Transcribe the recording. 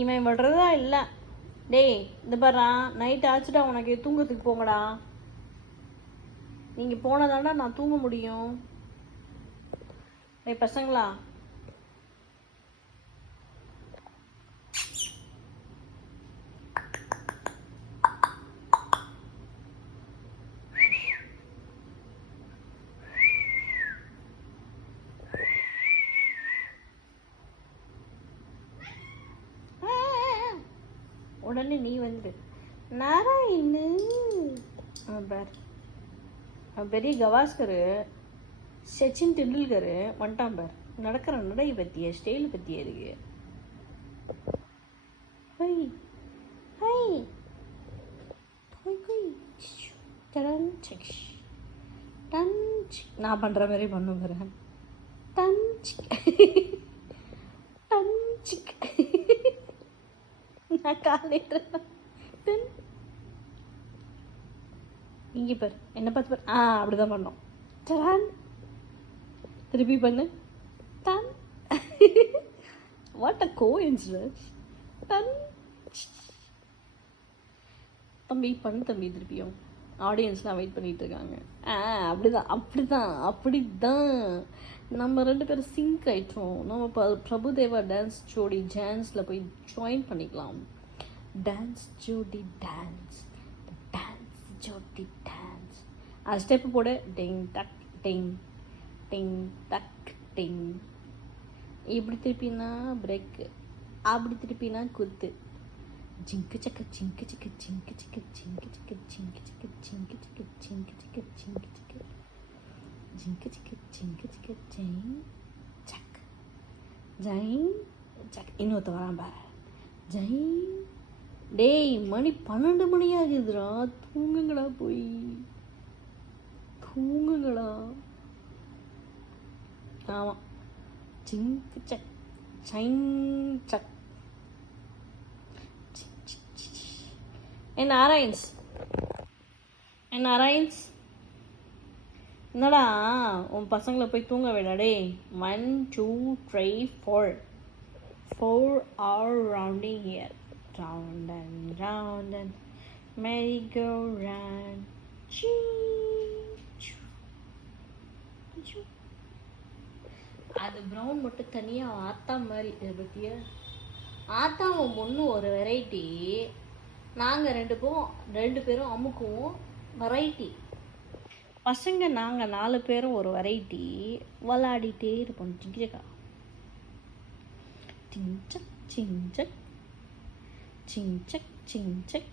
இவன் விடுறதா இல்லை. டேய் இந்த பாரா, நைட் ஆச்சுடா, உனக்கு தூங்கத்துக்கு போங்கடா. நீங்கள் போனதாண்டா நான் தூங்க முடியும். டேய் பசங்களா, உடனே நீ வந்து நாராயணு பார், பெரிய கவாஸ்கர் சச்சின் டெண்டுல்கர் வந்துட்டான் பார். நடக்கிற நடை பற்றிய ஸ்டைல் பற்றிய இருக்கு. ஹை ஹை நான் பண்ணுற மாதிரி பண்ண போகிறேன். நான் காலையில் இங்கே பார், என்ன பார்த்து பார். அப்படிதான் பண்ணோம். டான் திருப்பி பண்ணு. Don what a coincidence. Don தம்பி பண்ணு தம்பி திருப்பியும். ஆடியன்ஸ்லாம் வெயிட் பண்ணிகிட்டு இருக்காங்க. அப்படிதான் நம்ம 2 பேரும் சிங்க் ஆகிட்டோம். நம்ம பிரபுதேவா டான்ஸ் ஜோடி டான்ஸில் போய் ஜாயின் பண்ணிக்கலாம். டான்ஸ் ஜோடி டான்ஸ் அது ஸ்டெப்பு போட. டிங் டக் டிங் டிங் டக் டிங். இப்படி திருப்பினா பிரேக்கு, அப்படி திருப்பினா குத்து. ஜிங்கு சக்க ஜிங்கு சிக்க ஜிங்கு சிக்க ஜிங்கு சிக்க ஜிங்கு சிக்க ஜிங்கு சிக்க ஜிங்கு சிக்க ஜிங்கு சிக்க ஜிங்கு சிக்க ஜிங்கு சிக்க ஜெயின் சக் ஜெயின் சக். இன்னொருத்த வரான் பாரு. ஜெயின். டேய் மணி 12 மணி ஆகுதுடா, தூங்குங்கடா, போய் தூங்குங்கடா. ஆமாம், ஜிங்கு சக் ஜைன் சக். என்ன ஆராயன்ஸ் என்னடா உன் பசங்களை போய் தூங்க விடாடே. 1 2 3 4 are rounding here. Round and merry go round. அது ப்ரௌன் மட்டும் தனியாக ஆத்தா மாதிரி பற்றிய. ஆத்தாவும் பொண்ணு ஒரு வெரைட்டி, நாங்கள் 2 பேரும் அமுக்குவோம் வெரைட்டி. பசங்க நாங்கள் 4 பேரும் ஒரு வெரைட்டி, விளாடிட்டே இருப்போம். ஜிங்கக்கா சிங்சக் சிங்சக் சிங்சக் சிங்சக்